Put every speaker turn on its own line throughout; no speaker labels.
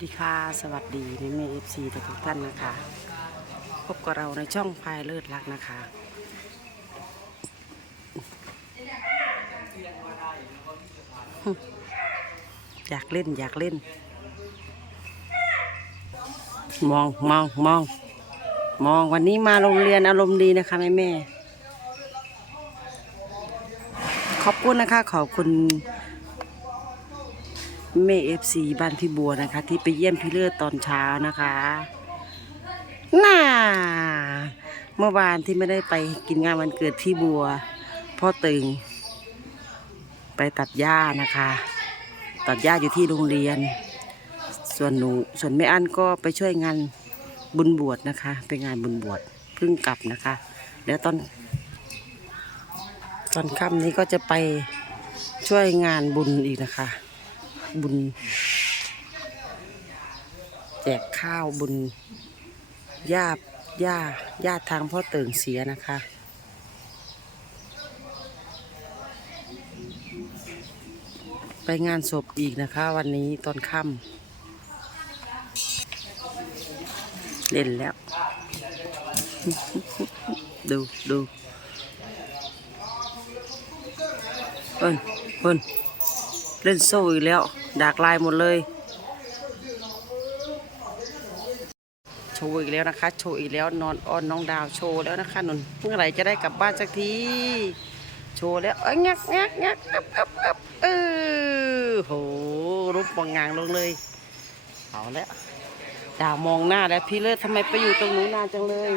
สวัสดีค่ะ สวัสดีในเมเอฟซีทุกท่านนะคะ พบกับเราในช่องพายเลิศรักนะคะ อยากเล่นอยากเล่น มองมองมองมองวันนี้มาโรงเรียนอารมณ์ดีนะคะแม่แม่ขอบคุณนะคะ ขอบคุณ แม่เอฟซีบ้านพี่บัวนะคะ ที่ไปเยี่ยมพี่เลิศตอนเช้านะคะน่าเมื่อวานที่ไม่ได้ไปกินงานวันเกิดพี่บัว พ่อตึง ไปตัดหญ้านะคะ ตัดหญ้าอยู่ที่โรงเรียน ส่วนหนูส่วนแม่อันก็ไปช่วยงานบุญบวชนะคะ ไปงานบุญบวชเพิ่งกลับนะคะเดี๋ยวตอน ตอนค่ำนี้ก็จะไปช่วยงานบุญอีกนะคะ บุญ แจกข้าวบุญญาติญาติญาติทางพ่อเติ่งเสียนะคะไปงานศพอีกนะคะ วันนี้ตอนค่ำเล่นแล้ว ดูดูเพิ่นเพิ่นเล่นโซ่อีกแล้ว ดากลายหมดเลยโชว์อีกแล้วนะคะ โชว์อีกแล้วนอนอ้อนน้องดาวโชว์แล้วนะคะนนเมื่อไหร่จะได้กลับบ้านสักทีโชว์แล้วเอ้ยงักงักงักอับอับอับเออโหรูปปองงางลงเลยเอาแล้วดาวมองหน้าแล้วพี่เลิศทำไมไปอยู่ตรงนู้นนานจังเลย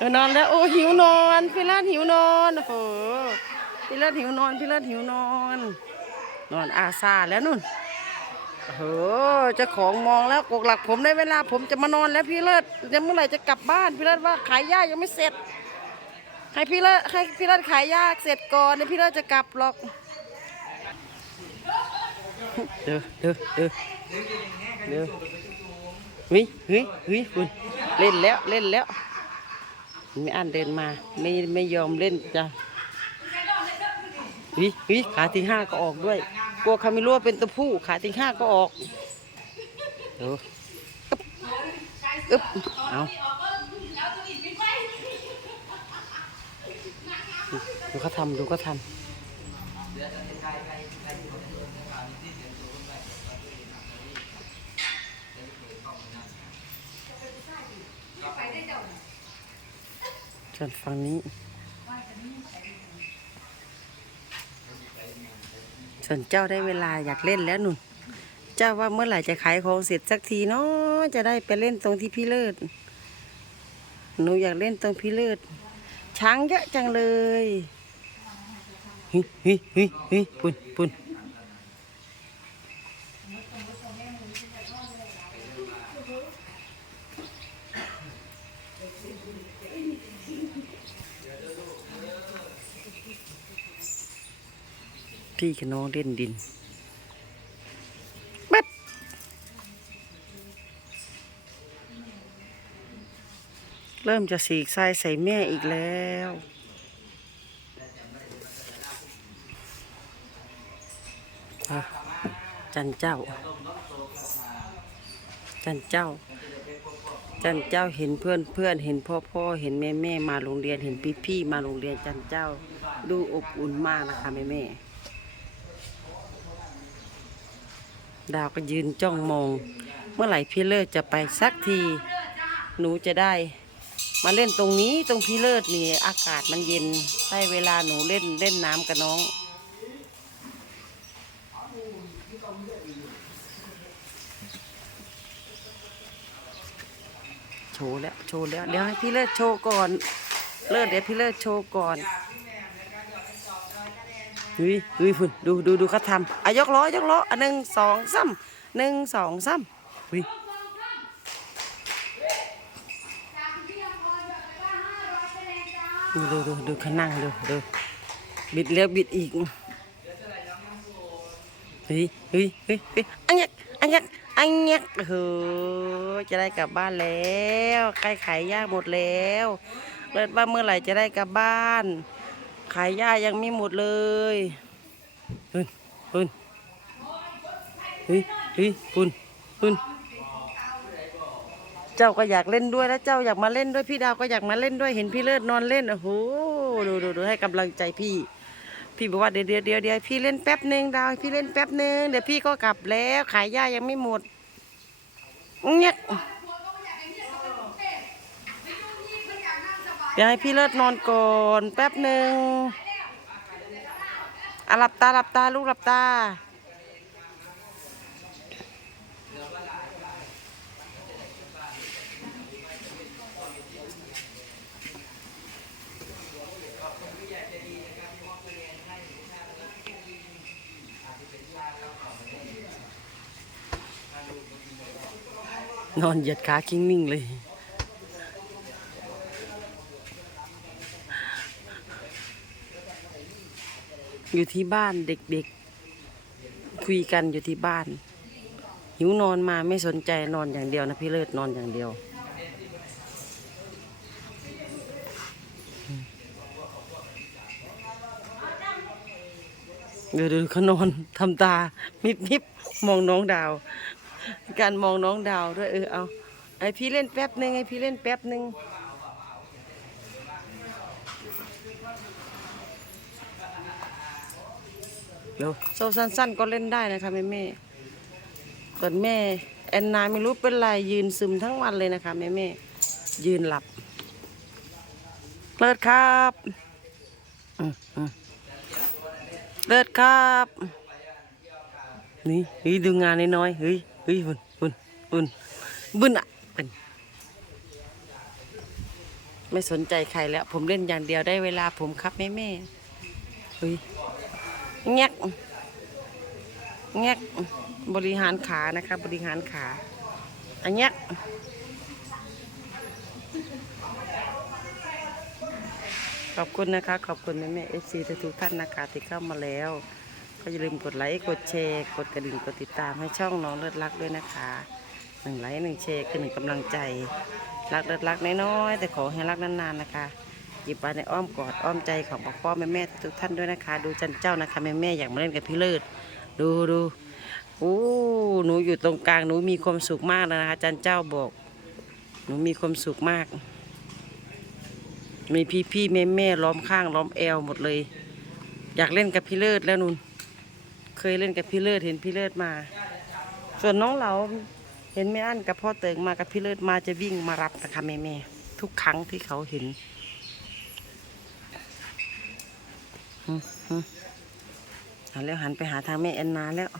เออนอนแล้วโอ้หิวนอนพี่เลิศหิวนอนโอ้โหพี่เลิศหิวนอนพี่เลิศหิวนอน นอนอาซาแล้วนุ่นโอ้โหเจ้าของมองแล้วกกหลักผมได้เวลา ผมจะมานอนแล้วพี่เลิศยังเมื่อไหร่จะกลับบ้านพี่เลิศว่าขายหญ้ายังไม่เสร็จให้พี่เลิศให้พี่เลิศขายหญ้าเสร็จก่อนเดี๋ยวพี่เลิศจะกลับหรอกเด้อเด้อเด้อเด้อเฮ้ยเฮ้ยเฮ้ยคุณเล่นแล้วเล่นแล้ว ไม่อันเดินมา ไม่ไม่ยอมเล่นจ้ะวิวิขาที่ห้าก็ออกด้วย กลัวคามิลัวเป็นตัวผู้ ขาที่ห้าก็ออกเอออึ๊บอึ๊บเอาดูเขาทำดูเขาทำ ส่วนฝั่งนี้ ส่วนเจ้าได้เวลาอยากเล่นแล้วนุ่น เจ้าว่าเมื่อไหร่จะขายของเสร็จสักทีเนาะจะได้ไปเล่นตรงที่พี่เลิศหนูอยากเล่นตรงพี่เลิศช้างเยอะจังเลยฮ้ยเฮ้ยเฮ้ยเฮ้ยปุ่นปุ่น พี่กับน้องเล่นดินบัดเริ่มจะสีกทรายใส่แม่อีกแล้วจันเจ้า จันเจ้า จันเจ้าเห็นเพื่อนเพื่อนเห็นพ่อพ่อเห็นแม่แม่มาโรงเรียนเห็นพี่พี่มาโรงเรียนจันเจ้าดูอบอุ่นมากนะคะแม่แม่ดาวก็ยืนจ้องมอง เมื่อไหร่พี่เลิศจะไปสักที หนูจะได้ มาเล่นตรงนี้ตรงพี่เลิศนี่อากาศมันเย็นได้เวลาหนูเล่นเล่นน้ำกับน้อง ว์แล้วโชว์แล้วเดี๋ยวให้พี่เลิศโชว์ก่อน เลิศเดี๋ยวพี่เลิศโชว์ก่อนเฮ้ยเฮ้ยพุ่นดูดูดูเขาทำอะยกล้อยกล้ออะหนึ่งสองสามหนึ่งสองสามเฮ้ยดูดูดูดูเขานั่งดูดูบิดแล้วบิดอีกเฮ้ยเฮ้ยเฮ้ยเฮ้ยอันยักอันยัก อันยักเฮ้ยจะได้กลับบ้านแล้วใกล้ขายยาหมดแล้วเลิศว่าเมื่อไหร่จะได้กลับบ้าน ขายหญ้ายังไม่หมดเลยปุ่นปุ่นเฮ้ยเฮ้ยปุ่นปุ่นเจ้าก็อยากเล่นด้วยแล้วเจ้าอยากมาเล่นด้วยพี่ดาวก็อยากมาเล่นด้วยเห็นพี่เลิศนอนเล่นโอ้โหดูดูดูให้กำลังใจพี่ พี่บอกว่าเดี๋ยวเดี๋ยวเดี๋ยวพี่เล่นแป๊บหนึ่งดาวพี่เล่นแป๊บหนึ่งเดี๋ยวพี่ก็กลับแล้วขายหญ้ายังไม่หมดเงี้ยเดี๋ยวให้พี่เลิศนอนก่อนแป๊บหนึ่งอหลับตาหลับตาลูกหลับตา นอนเหยียดขาคิ้งนิ่งเลย อยู่ที่บ้านเด็กๆ คุยกันอยู่ที่บ้าน หิวนอนมาไม่สนใจนอนอย่างเดียวนะพี่เลิศนอนอย่างเดียวเดี๋ยวดูเขานอนทำตามิบมิบมองน้องดาว การมองน้องดาวด้วยเออเอาไอพี่เล่นแป๊บหนึ่งไอพี่เล่นแป๊บหนึ่งเดี๋ยวโซ่สั้นๆก็เล่นได้นะคะแม่แม่ส่วนแม่แอนนาไม่รู้เป็นไรยืนซึมทั้งวันเลยนะคะแม่แม่ยืนหลับเลิศครับอืมอืมเลิศครับ นี่เฮ้ยดูงานน้อยๆเฮ้ย เฮ้ยบุญบุญบุญบุญอะเป็นไม่สนใจใครแล้ว ผมเล่นอย่างเดียวได้เวลาผมครับแม่แม่เฮ้ยแงกแงกบริหารขานะคะบริหารขาอันแงกขอบคุณนะคะ ขอบคุณแม่แม่เอฟซีทุกท่านนะคะที่เข้ามาแล้ว ก็อย่าลืมกดไลค์กดแชร์ กดกระดิ่งกดติดตามให้ช่องน้องเลิศรักด้วยนะคะหนึ่งไลค์หนึ่งแชร์คือหนึ่งกำลังใจ รักเลิศรักน้อยๆแต่ขอให้รักนานๆนะคะหยิบไปในอ้อมกอดอ้อมใจของพ่อพ่อแม่แม่ทุกท่านด้วยนะคะ ดูจันเจ้านะคะแม่แม่อยากมาเล่นกับพี่เลิศดูดูโอ้หนูอยู่ตรงกลางหนูมีความสุขมากเลยนะคะจันเจ้าบอก หนูมีความสุขมาก มีพี่พี่แม่แม่ล้อมข้างล้อมแอวหมดเลย อยากเล่นกับพี่เลิศแล้วนุ่น เคยเล่นกับพี่เลิศเห็นพี่เลิศมา ส่วนน้องเราเห็นแม่อั้นกับพ่อเติงมากับพี่เลิศมาจะวิ่งมารับนะคะแม่แม่ทุกครั้งที่เขาเห็นอืมอืมเอาแล้วหันไปหาทางแม่แอนนาแล้ว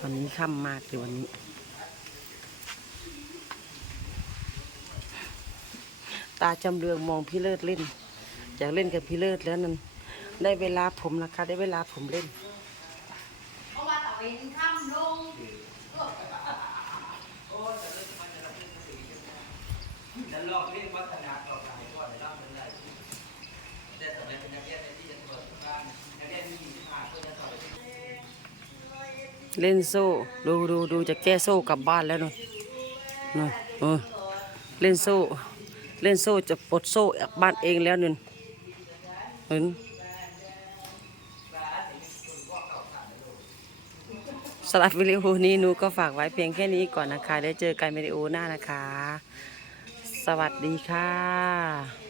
วันนี้ค่ำมากเลยวันนี้ ตาจำเรืองมองพี่เลิศเล่น อยากเล่นกับพี่เลิศแล้วนั่นได้เวลาผมนะคะ ได้เวลาผมเล่น
เพราะว่าตะเวนค่ำลง
จะลอกเล่นวัฒนาต่อไปก่อนรับมันได้แต่สมัยเป็นนักเรียนในที่จะตรวจบ้านนักเรียนมีอยู่ที่ผ่านเพื่อจะสอบ
เล่นโซ่ ดูดูดูจะแก้โซ่กลับบ้านแล้วนู่นนู่นเออเล่นโซ่ เล่นโซ่จะปลดโซ่ออกบ้านเองแล้วนึ่นเห็นสลับวิดีโอนี้หนูก็ฝากไว้เพียงแค่นี้ก่อนนะคะ ได้เจอกันวิดีโอหน้านะคะ สวัสดีค่ะ